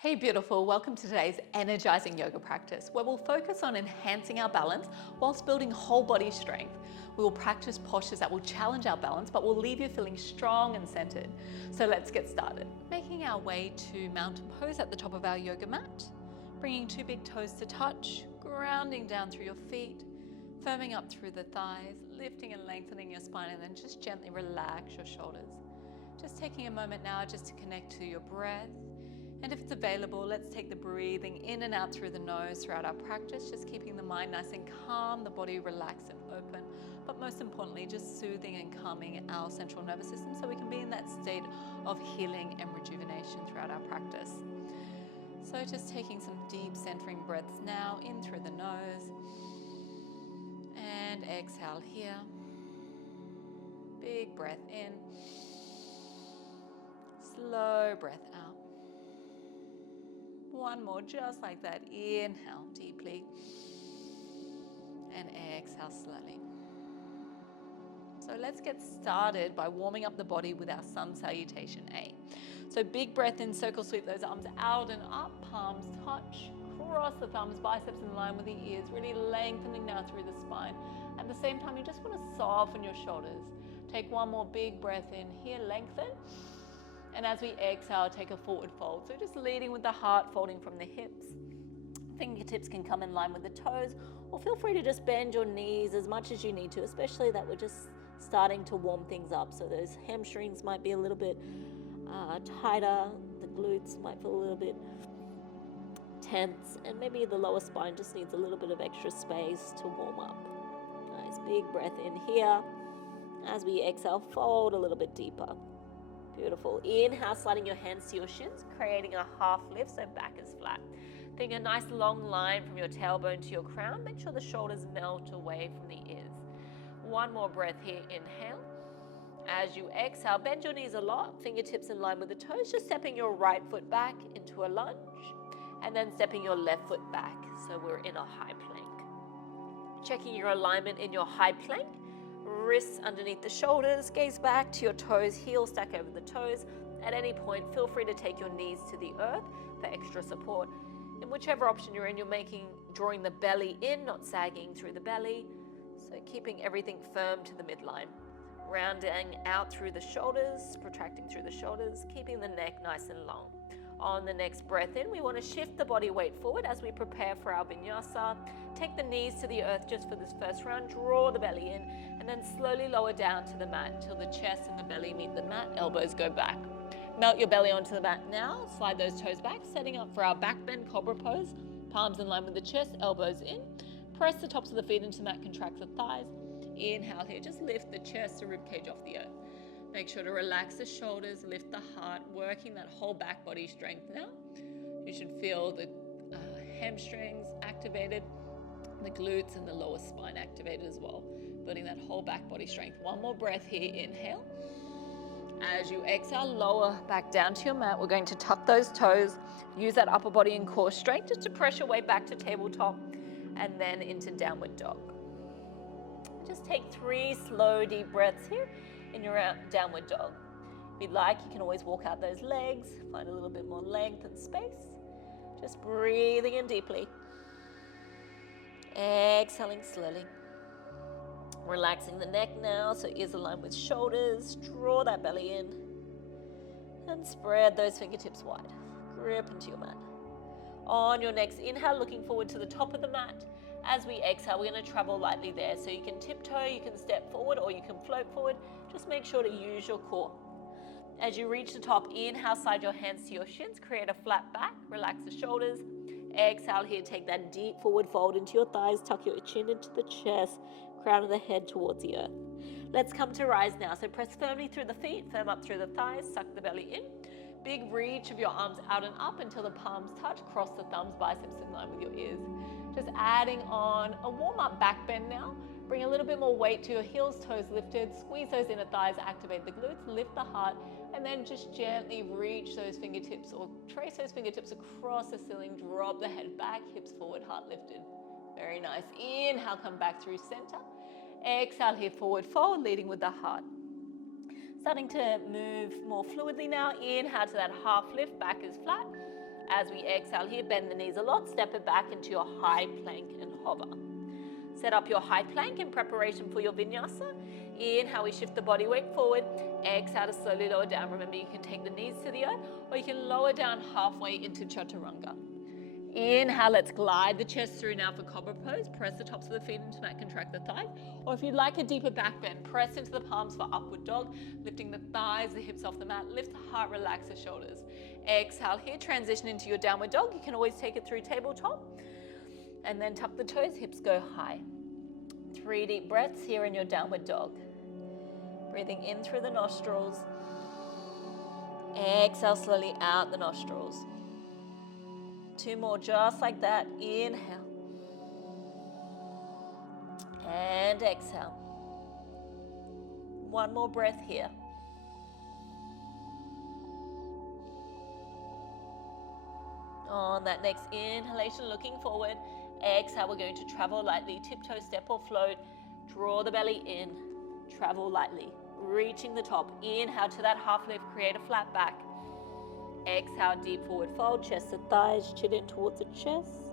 Hey beautiful, welcome to today's energizing yoga practice where we'll focus on enhancing our balance whilst building whole body strength. We will practice postures that will challenge our balance but will leave you feeling strong and centered. So let's get started. Making our way to mountain pose at the top of our yoga mat, bringing two big toes to touch, grounding down through your feet, firming up through the thighs, lifting and lengthening your spine, and then just gently relax your shoulders. Just taking a moment now just to connect to your breath. And if it's available, let's take the breathing in and out through the nose throughout our practice, just keeping the mind nice and calm, the body relaxed and open, but most importantly, just soothing and calming our central nervous system so we can be in that state of healing and rejuvenation throughout our practice. So just taking some deep centering breaths now, in through the nose, and exhale here. Big breath in, slow breath out. One more, just like that. Inhale deeply and exhale slowly. So let's get started by warming up the body with our sun salutation A. So big breath in, circle sweep those arms out and up, palms touch, cross the thumbs, biceps in line with the ears, really lengthening now through the spine. At the same time, you just want to soften your shoulders. Take one more big breath in here, lengthen. And as we exhale, take a forward fold. So just leading with the heart, folding from the hips. Fingertips can come in line with the toes, or feel free to just bend your knees as much as you need to, especially that we're just starting to warm things up. So those hamstrings might be a little bit tighter, the glutes might feel a little bit tense, and maybe the lower spine just needs a little bit of extra space to warm up. Nice big breath in here. As we exhale, fold a little bit deeper. Beautiful. Inhale, sliding your hands to your shins, creating a half lift so back is flat. Think a nice long line from your tailbone to your crown. Make sure the shoulders melt away from the ears. One more breath here, inhale. As you exhale, bend your knees a lot, fingertips in line with the toes, just stepping your right foot back into a lunge, and then stepping your left foot back, so we're in a high plank. Checking your alignment in your high plank. Wrists underneath the shoulders, gaze back to your toes, heels stack over the toes. At any point, feel free to take your knees to the earth for extra support. In whichever option you're in, drawing the belly in, not sagging through the belly. So keeping everything firm to the midline. Rounding out through the shoulders, protracting through the shoulders, keeping the neck nice and long. On the next breath in, we want to shift the body weight forward as we prepare for our vinyasa. Take the knees to the earth just for this first round, draw the belly in, and then slowly lower down to the mat until the chest and the belly meet the mat, elbows go back. Melt your belly onto the mat now, slide those toes back, setting up for our back bend cobra pose. Palms in line with the chest, elbows in. Press the tops of the feet into the mat, contract the thighs. Inhale here, just lift the chest, the rib cage off the earth. Make sure to relax the shoulders, lift the heart, working that whole back body strength now. You should feel the hamstrings activated, the glutes and the lower spine activated as well. Building that whole back body strength. One more breath here, inhale. As you exhale, lower back down to your mat. We're going to tuck those toes, use that upper body and core strength just to press your way back to tabletop and then into downward dog. Just take 3 slow, deep breaths here in your downward dog. If you'd like, you can always walk out those legs, find a little bit more length and space. Just breathing in deeply. Exhaling slowly. Relaxing the neck now, so ears aligned with shoulders. Draw that belly in. And spread those fingertips wide. Grip into your mat. On your next inhale, looking forward to the top of the mat. As we exhale, we're going to travel lightly there. So you can tiptoe, you can step forward, or you can float forward. Just make sure to use your core. As you reach the top, inhale, slide your hands to your shins, create a flat back, relax the shoulders. Exhale here, take that deep forward fold into your thighs, tuck your chin into the chest, crown of the head towards the earth. Let's come to rise now. So press firmly through the feet, firm up through the thighs, suck the belly in. Big reach of your arms out and up until the palms touch, cross the thumbs, biceps in line with your ears. Just adding on a warm-up back bend now. Bring a little bit more weight to your heels, toes lifted, squeeze those inner thighs, activate the glutes, lift the heart, and then just gently reach those fingertips or trace those fingertips across the ceiling, drop the head back, hips forward, heart lifted. Very nice. Inhale, come back through center. Exhale here, forward fold, leading with the heart. Starting to move more fluidly now. Inhale to that half lift, back is flat. As we exhale here, bend the knees a lot, step it back into your high plank and hover. Set up your high plank in preparation for your vinyasa. Inhale, we shift the body weight forward. Exhale to slowly lower down. Remember, you can take the knees to the earth, or you can lower down halfway into chaturanga. Inhale, let's glide the chest through now for cobra pose. Press the tops of the feet into mat, contract the thighs. Or if you'd like a deeper back bend, press into the palms for upward dog, lifting the thighs, the hips off the mat, lift the heart, relax the shoulders. Exhale here, transition into your downward dog. You can always take it through tabletop. And then tuck the toes, hips go high. 3 deep breaths here in your downward dog. Breathing in through the nostrils. Exhale slowly out the nostrils. 2 more just like that. Inhale. And exhale. 1 more breath here. On that next inhalation, looking forward. Exhale, we're going to travel lightly, tiptoe, step or float. Draw the belly in, travel lightly. Reaching the top, inhale to that half lift, create a flat back. Exhale, deep forward fold, chest to thighs, chin in towards the chest.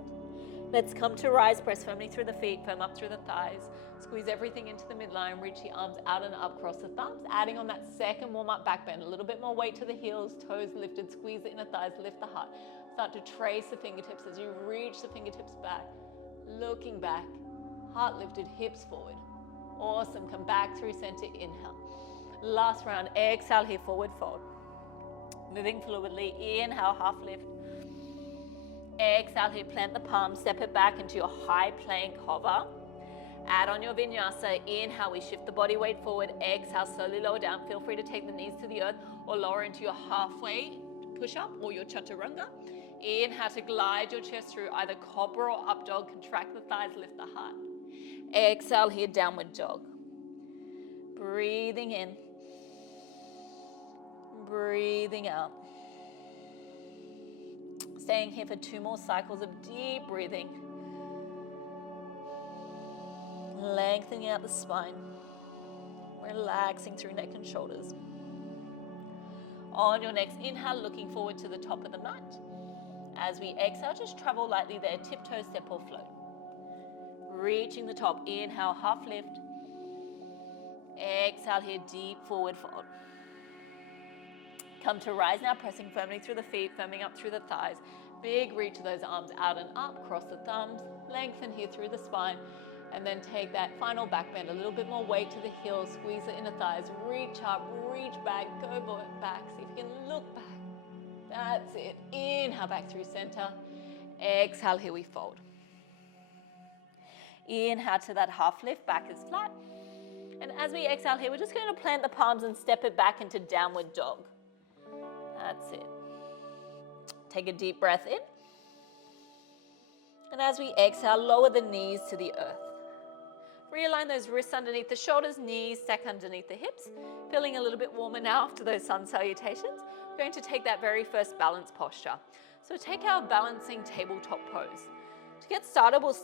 Let's come to rise, press firmly through the feet, firm up through the thighs. Squeeze everything into the midline, reach the arms out and up, cross the thumbs. Adding on that second warm-up back bend, a little bit more weight to the heels, toes lifted, squeeze the inner thighs, lift the heart. Start to trace the fingertips as you reach the fingertips back. Looking back, heart lifted, hips forward. Awesome, come back through center, inhale. Last round, exhale here, forward fold. Moving fluidly, inhale, half lift. Exhale here, plant the palms, step it back into your high plank hover. Add on your vinyasa, inhale, we shift the body weight forward. Exhale, slowly lower down. Feel free to take the knees to the earth or lower into your halfway push-up or your chaturanga. Inhale to glide your chest through either cobra or up dog. Contract the thighs, lift the heart. Exhale here, downward dog. Breathing in. Breathing out. Staying here for 2 more cycles of deep breathing. Lengthening out the spine. Relaxing through neck and shoulders. On your next inhale, looking forward to the top of the mat. As we exhale, just travel lightly there, tiptoe, step or float. Reaching the top, inhale, half lift. Exhale here, deep forward fold. Come to rise now, pressing firmly through the feet, firming up through the thighs. Big reach of those arms out and up, cross the thumbs, lengthen here through the spine, and then take that final back bend, a little bit more weight to the heels, squeeze the inner thighs, reach up, reach back, go back, see if you can look back. That's it. Inhale back through center. Exhale, here we fold. Inhale to that half lift, back is flat. And as we exhale here, we're just going to plant the palms and step it back into downward dog. That's it. Take a deep breath in. And as we exhale, lower the knees to the earth. Realign those wrists underneath the shoulders, knees stack underneath the hips. Feeling a little bit warmer now after those sun salutations. We're going to take that very first balance posture. So take our balancing tabletop pose. To get started, we'll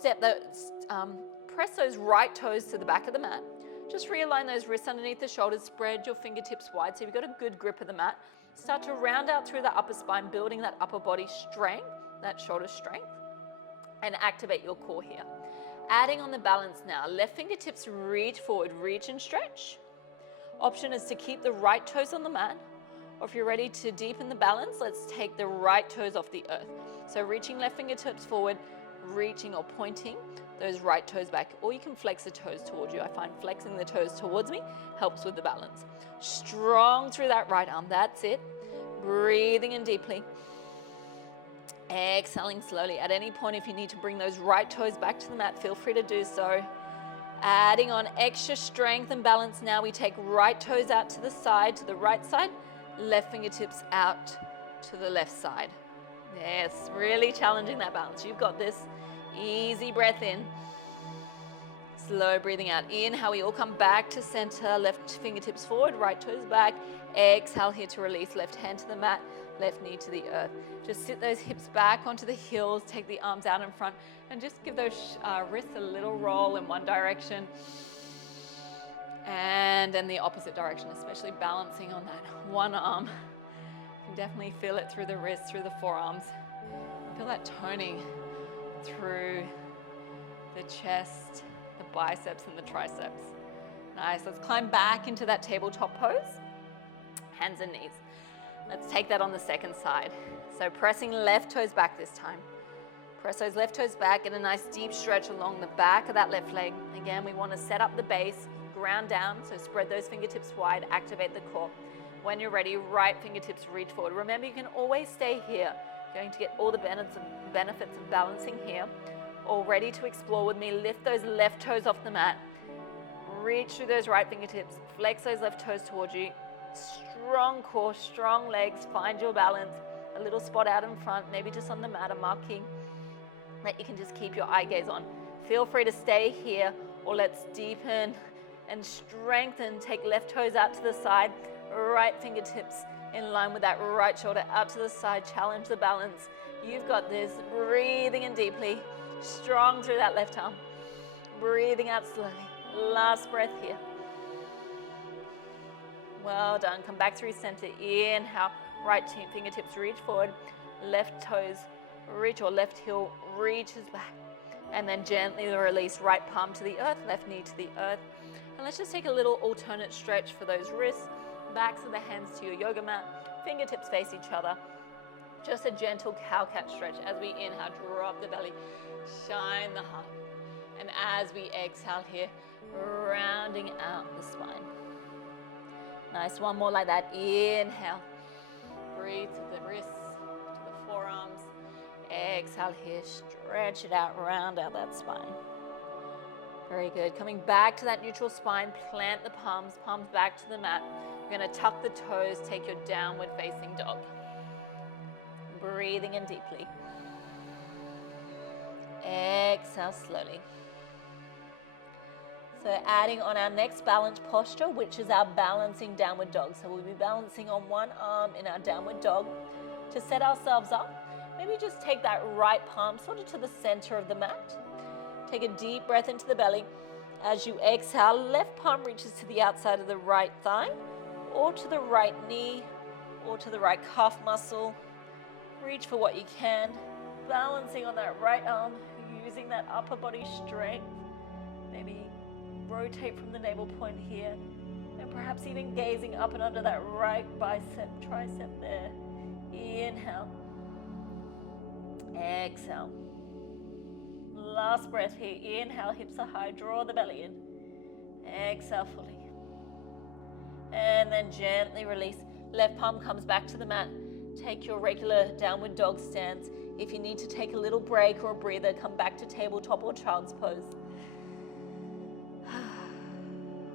press those right toes to the back of the mat. Just realign those wrists underneath the shoulders, spread your fingertips wide so you've got a good grip of the mat. Start to round out through the upper spine, building that upper body strength, that shoulder strength, and activate your core here. Adding on the balance now, left fingertips reach forward, reach and stretch. Option is to keep the right toes on the mat, or if you're ready to deepen the balance, let's take the right toes off the earth. So reaching left fingertips forward, reaching or pointing those right toes back, or you can flex the toes towards you. I find flexing the toes towards me helps with the balance. Strong through that right arm, that's it. Breathing in deeply. Exhaling slowly. At any point, if you need to bring those right toes back to the mat, feel free to do so. Adding on extra strength and balance now, we take right toes out to the side, to the right side, left fingertips out to the left side. Yes, really challenging that balance. You've got this. Easy breath in. Slow breathing out. Inhale, we all come back to center, left fingertips forward, right toes back. Exhale here to release, left hand to the mat, left knee to the earth. Just sit those hips back onto the heels, take the arms out in front, and just give those wrists a little roll in one direction. And then the opposite direction, especially balancing on that one arm. You can definitely feel it through the wrists, through the forearms. Feel that toning through the chest, the biceps and the triceps. Nice, let's climb back into that tabletop pose. Hands and knees. Let's take that on the second side. So pressing left toes back this time. Press those left toes back, get a nice deep stretch along the back of that left leg. Again, we want to set up the base, ground down, so spread those fingertips wide, activate the core. When you're ready, right fingertips reach forward. Remember, you can always stay here. You're going to get all the benefits of balancing here. All ready to explore with me, lift those left toes off the mat. Reach through those right fingertips, flex those left toes towards you. Strong core, strong legs, find your balance. A little spot out in front, maybe just on the mat, a marking that you can just keep your eye gaze on. Feel free to stay here, or let's deepen and strengthen. Take left toes out to the side, right fingertips in line with that right shoulder out to the side. Challenge the balance. You've got this. Breathing in deeply, strong through that left arm. Breathing out slowly. Last breath here. Well done. Come back through center. Inhale, right fingertips reach forward, left toes reach, or left heel reaches back, and then gently release, right palm to the earth, left knee to the earth. And let's just take a little alternate stretch for those wrists, backs of the hands to your yoga mat, fingertips face each other. Just a gentle cow cat stretch. As we inhale, drop the belly, shine the heart, and as we exhale here, rounding out the spine. Nice, one more like that. Inhale, breathe to the wrists, to the forearms. Exhale here, stretch it out, round out that spine. Very good. Coming back to that neutral spine, plant the palms, palms back to the mat. We're going to tuck the toes, take your downward facing dog. Breathing in deeply. Exhale slowly. So adding on our next balance posture, which is our balancing downward dog. So we'll be balancing on one arm in our downward dog. To set ourselves up, maybe just take that right palm sort of to the center of the mat. Take a deep breath into the belly. As you exhale, left palm reaches to the outside of the right thigh, or to the right knee, or to the right calf muscle. Reach for what you can, balancing on that right arm, using that upper body strength. Maybe rotate from the navel point here, and perhaps even gazing up and under that right bicep, tricep there. Inhale. Exhale. Last breath here. Inhale, hips are high, draw the belly in. Exhale fully. And then gently release. Left palm comes back to the mat. Take your regular downward dog stance. If you need to take a little break or a breather, come back to tabletop or child's pose.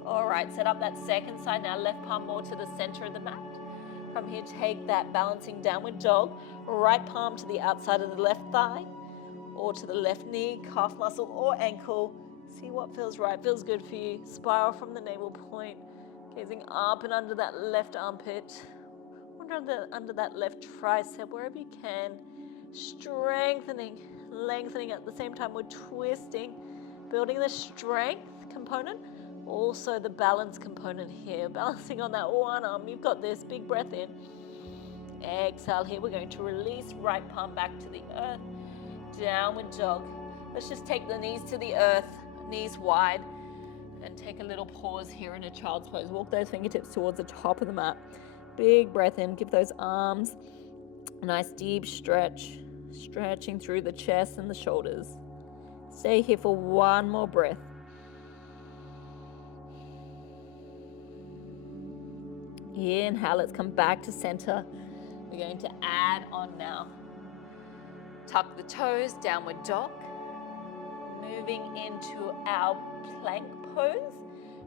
All right, set up that second side now. Left palm more to the center of the mat. From here, take that balancing downward dog. Right palm to the outside of the left thigh, or to the left knee, calf muscle, or ankle. See what feels right, feels good for you. Spiral from the navel point, gazing up and under that left armpit, under that left tricep, wherever you can. Strengthening, lengthening at the same time. We're twisting, building the strength component, also the balance component here. Balancing on that one arm. You've got this. Big breath in. Exhale here. We're going to release, right palm back to the earth. Downward dog. Let's just take the knees to the earth, knees wide, and take a little pause here in a child's pose. Walk those fingertips towards the top of the mat. Big breath in. Give those arms a nice deep stretch, stretching through the chest and the shoulders. Stay here for one more breath. Inhale, let's come back to center. We're going to add on now. Tuck the toes, downward dog. Moving into our plank pose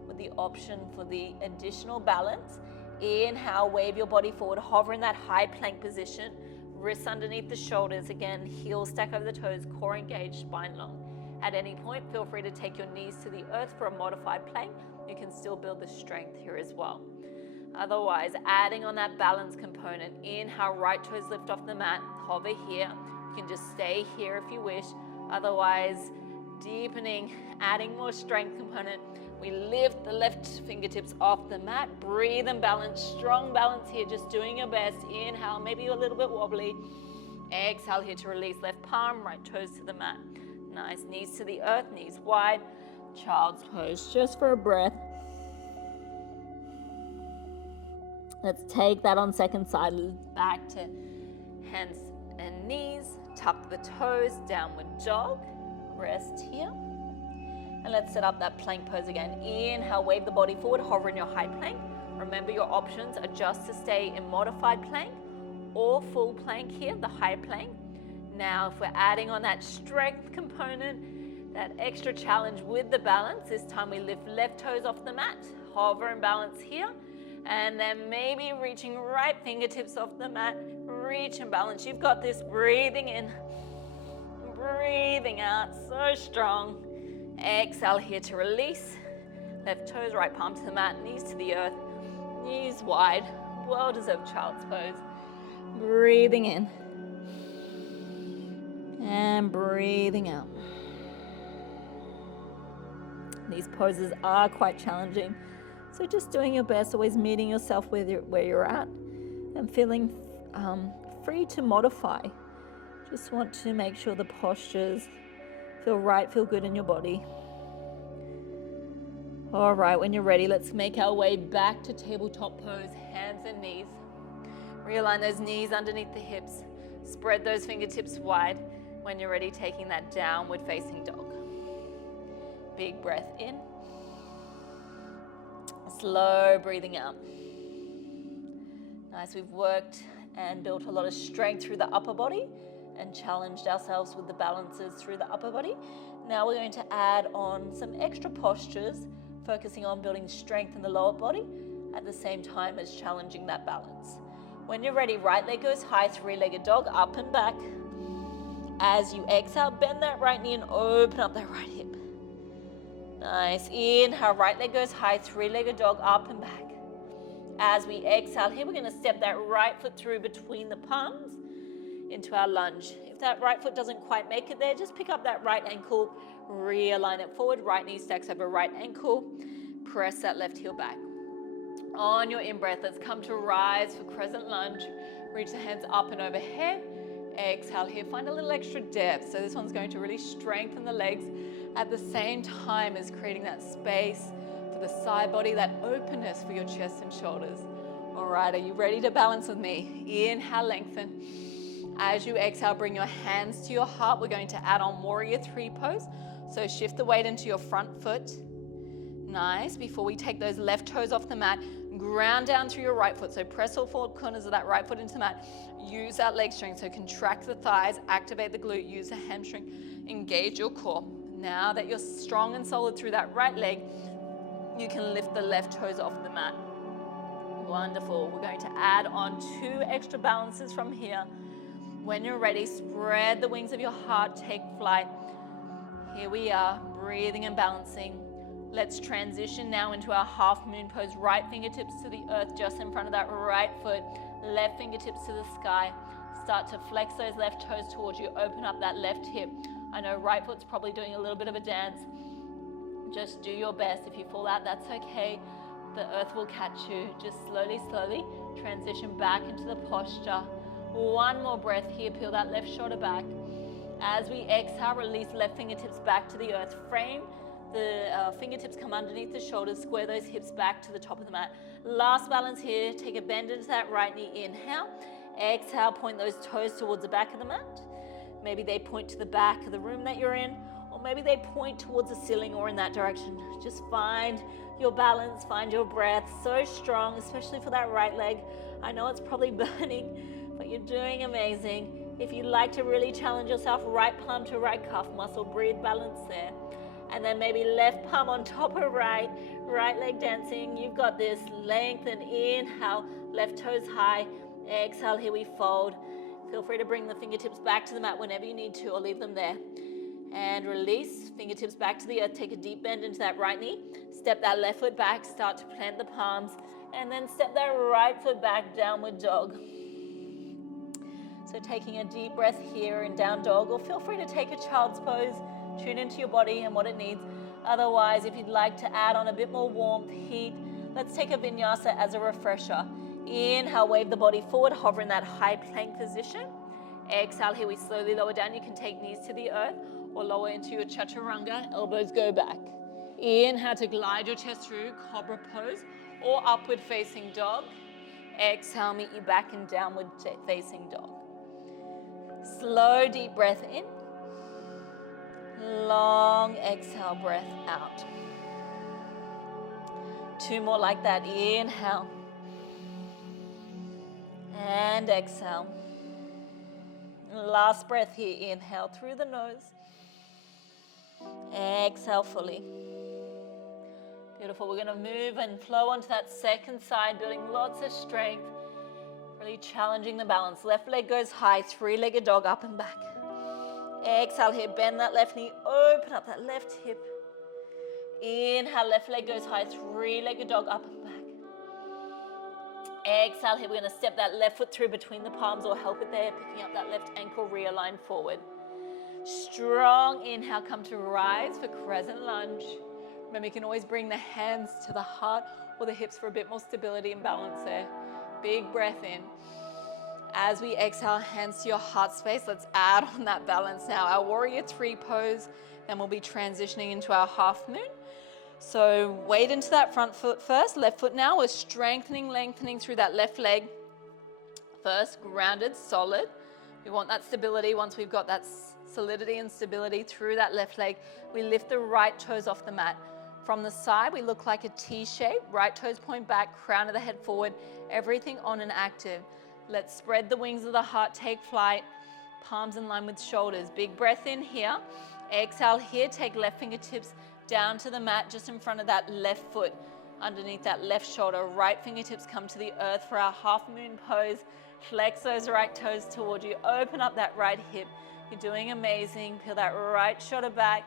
with the option for the additional balance. Inhale, wave your body forward, hover in that high plank position. Wrists underneath the shoulders. Again, heels stack over the toes, core engaged, spine long. At any point, feel free to take your knees to the earth for a modified plank. You can still build the strength here as well. Otherwise, adding on that balance component. Inhale, right toes lift off the mat, hover here. You can just stay here if you wish. Otherwise, deepening, adding more strength component. We lift the left fingertips off the mat. Breathe and balance, strong balance here, just doing your best. Inhale, maybe you're a little bit wobbly. Exhale here to release. Left palm, right toes to the mat. Nice. Knees to the earth, knees wide. Child's pose, just for a breath. Let's take that on second side. Back to hands and knees. Tuck the toes, downward dog. Rest here. And let's set up that plank pose again. Inhale, wave the body forward, hover in your high plank. Remember your options are just to stay in modified plank or full plank here, the high plank. Now, if we're adding on that strength component, that extra challenge with the balance, this time we lift left toes off the mat, hover and balance here, and then maybe reaching right fingertips off the mat, reach and balance. You've got this. Breathing in, breathing out, so strong. Exhale here to release. Left toes, right palm to the mat, knees to the earth, knees wide. Well-deserved child's pose. Breathing in and breathing out. These poses are quite challenging, so just doing your best, always meeting yourself where you're at and feeling free to modify. Just want to make sure the postures feel right, feel good in your body. All right, when you're ready, let's make our way back to tabletop pose, hands and knees. Realign those knees underneath the hips. Spread those fingertips wide. When you're ready, taking that downward facing dog. Big breath in. Slow breathing out. Nice, we've worked and built a lot of strength through the upper body and challenged ourselves with the balances through the upper body. Now we're going to add on some extra postures, focusing on building strength in the lower body at the same time as challenging that balance. When you're ready, right leg goes high, three-legged dog, up and back. As you exhale, bend that right knee and open up that right hip. Nice. Inhale, right leg goes high, three-legged dog, up and back. As we exhale here, we're going to step that right foot through between the palms into our lunge. If that right foot doesn't quite make it there, just pick up that right ankle, realign it forward, right knee stacks over right ankle, press that left heel back. On your in-breath, let's come to rise for crescent lunge. Reach the hands up and overhead. Exhale here, find a little extra depth. So this one's going to really strengthen the legs at the same time as creating that space for the side body, that openness for your chest and shoulders. All right, are you ready to balance with me? Inhale, lengthen. As you exhale, bring your hands to your heart. We're going to add on warrior three pose. So shift the weight into your front foot. Nice. Before we take those left toes off the mat, ground down through your right foot. So press all four corners of that right foot into the mat. Use that leg strength. So contract the thighs, activate the glute, use the hamstring, engage your core. Now that you're strong and solid through that right leg, you can lift the left toes off the mat. Wonderful. We're going to add on 2 extra balances from here. When you're ready, spread the wings of your heart, take flight. Here we are, breathing and balancing. Let's transition now into our half moon pose. Right fingertips to the earth just in front of that right foot. Left fingertips to the sky. Start to flex those left toes towards you. Open up that left hip. I know right foot's probably doing a little bit of a dance. Just do your best. If you fall out, that's okay. The earth will catch you. Just slowly, slowly transition back into the posture. One more breath here. Peel that left shoulder back. As we exhale, release left fingertips back to the earth. Frame the fingertips, come underneath the shoulders. Square those hips back to the top of the mat. Last balance here. Take a bend into that right knee. Inhale. Exhale, point those toes towards the back of the mat. Maybe they point to the back of the room that you're in, or maybe they point towards the ceiling or in that direction. Just find your balance, find your breath. So strong, especially for that right leg. I know it's probably burning, but you're doing amazing. If you'd like to really challenge yourself, right palm to right calf muscle, breathe, balance there. And then maybe left palm on top of right leg dancing. You've got this. Lengthen, inhale, left toes high. Exhale, here we fold. Feel free to bring the fingertips back to the mat whenever you need to, or leave them there. And release, fingertips back to the earth. Take a deep bend into that right knee. Step that left foot back, start to plant the palms. And then step that right foot back, downward dog. So taking a deep breath here in down dog, or feel free to take a child's pose. Tune into your body and what it needs. Otherwise, if you'd like to add on a bit more warmth, heat, let's take a vinyasa as a refresher. Inhale, wave the body forward, hover in that high plank position. Exhale here, we slowly lower down. You can take knees to the earth or lower into your chaturanga. Elbows go back. Inhale to glide your chest through, cobra pose or upward facing dog. Exhale, meet you back in downward facing dog. Slow, deep breath in. Long exhale, breath out. 2 more like that. Inhale. And exhale. Last breath here. Inhale through the nose. Exhale fully. Beautiful. We're going to move and flow onto that second side, building lots of strength. Really challenging the balance. Left leg goes high, 3-legged dog, up and back. Exhale here, bend that left knee, open up that left hip. Inhale, left leg goes high, 3-legged dog, up and back. Exhale here, we're going to step that left foot through between the palms or help it there, picking up that left ankle, realign forward. Strong inhale, come to rise for crescent lunge. Remember, you can always bring the hands to the heart or the hips for a bit more stability and balance there. Big breath in. As we exhale, hands to your heart space, let's add on that balance now. Our warrior 3 pose, then we'll be transitioning into our half moon. So weight into that front foot first, left foot now. We're strengthening, lengthening through that left leg. First, grounded, solid. We want that stability. Once we've got that solidity and stability through that left leg, we lift the right toes off the mat. From the side, we look like a T shape. Right toes point back, crown of the head forward, everything on and active. Let's spread the wings of the heart, take flight, palms in line with shoulders. Big breath in here. Exhale here, take left fingertips down to the mat just in front of that left foot, underneath that left shoulder. Right fingertips come to the earth for our half moon pose. Flex those right toes toward you. Open up that right hip. You're doing amazing. Peel that right shoulder back.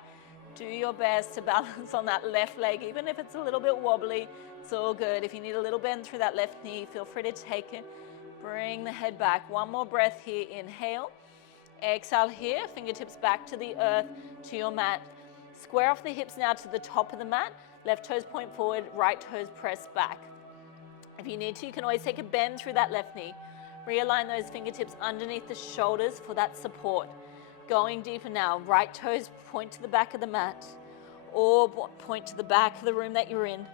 Do your best to balance on that left leg, even if it's a little bit wobbly. It's all good. If you need a little bend through that left knee, feel free to take it. Bring the head back. One more breath here. Inhale. Exhale here. Fingertips back to the earth, to your mat. Square off the hips now to the top of the mat. Left toes point forward, right toes press back. If you need to, you can always take a bend through that left knee. Realign those fingertips underneath the shoulders for that support. Going deeper now. Right toes point to the back of the mat, or point to the back of the room that you're in,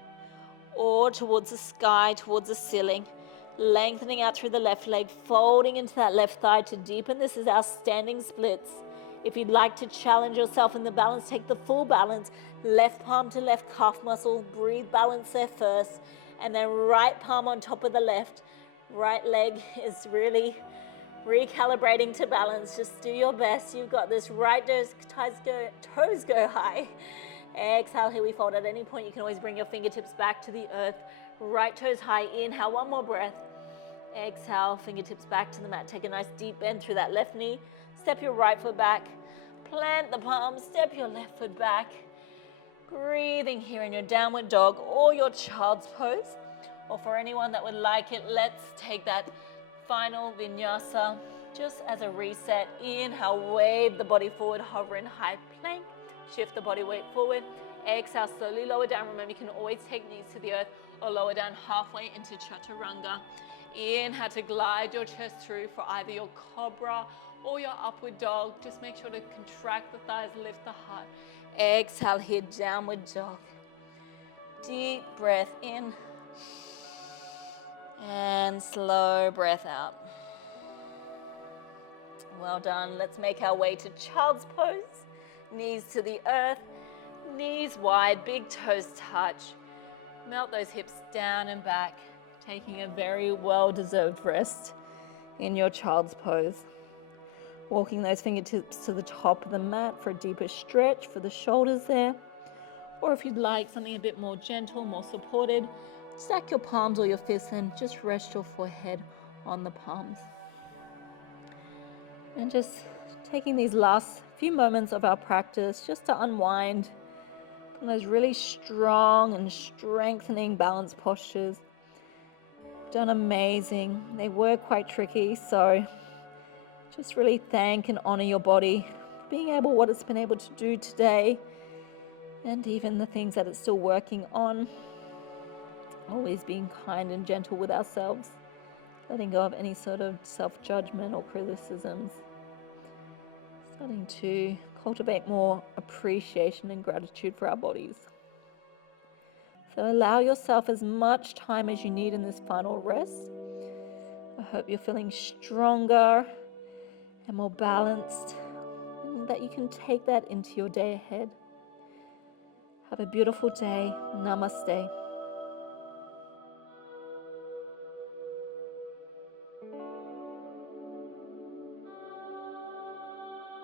or towards the sky, towards the ceiling. Lengthening out through the left leg, folding into that left thigh to deepen. This is our standing splits. If you'd like to challenge yourself in the balance, take the full balance. Left palm to left calf muscle. Breathe balance there first. And then right palm on top of the left. Right leg is really recalibrating to balance. Just do your best. You've got this. Right toes go high. Exhale here, we fold. At any point, you can always bring your fingertips back to the earth. Right toes high. Inhale, one more breath. Exhale, fingertips back to the mat. Take a nice deep bend through that left knee. Step your right foot back. Plant the palms. Step your left foot back. Breathing here in your downward dog or your child's pose. Or for anyone that would like it, let's take that final vinyasa just as a reset. Inhale, wave the body forward, hover in high plank. Shift the body weight forward. Exhale, slowly lower down. Remember, you can always take knees to the earth or lower down halfway into chaturanga. Inhale to glide your chest through for either your cobra or your upward dog. Just make sure to contract the thighs, lift the heart. Exhale here, downward dog. Deep breath in. And slow breath out. Well done. Let's make our way to child's pose. Knees to the earth, knees wide, big toes touch. Melt those hips down and back, taking a very well-deserved rest in your child's pose. Walking those fingertips to the top of the mat for a deeper stretch for the shoulders there. Or if you'd like something a bit more gentle, more supported, stack your palms or your fists and just rest your forehead on the palms. And just taking these last few moments of our practice just to unwind from those really strong and strengthening balance postures. Done amazing. They were quite tricky, so just really thank and honor your body for being able, what it's been able to do today, and even the things that it's still working on. Always being kind and gentle with ourselves, letting go of any sort of self-judgment or criticisms. Starting to cultivate more appreciation and gratitude for our bodies. So allow yourself as much time as you need in this final rest. I hope you're feeling stronger and more balanced, and that you can take that into your day ahead. Have a beautiful day. Namaste.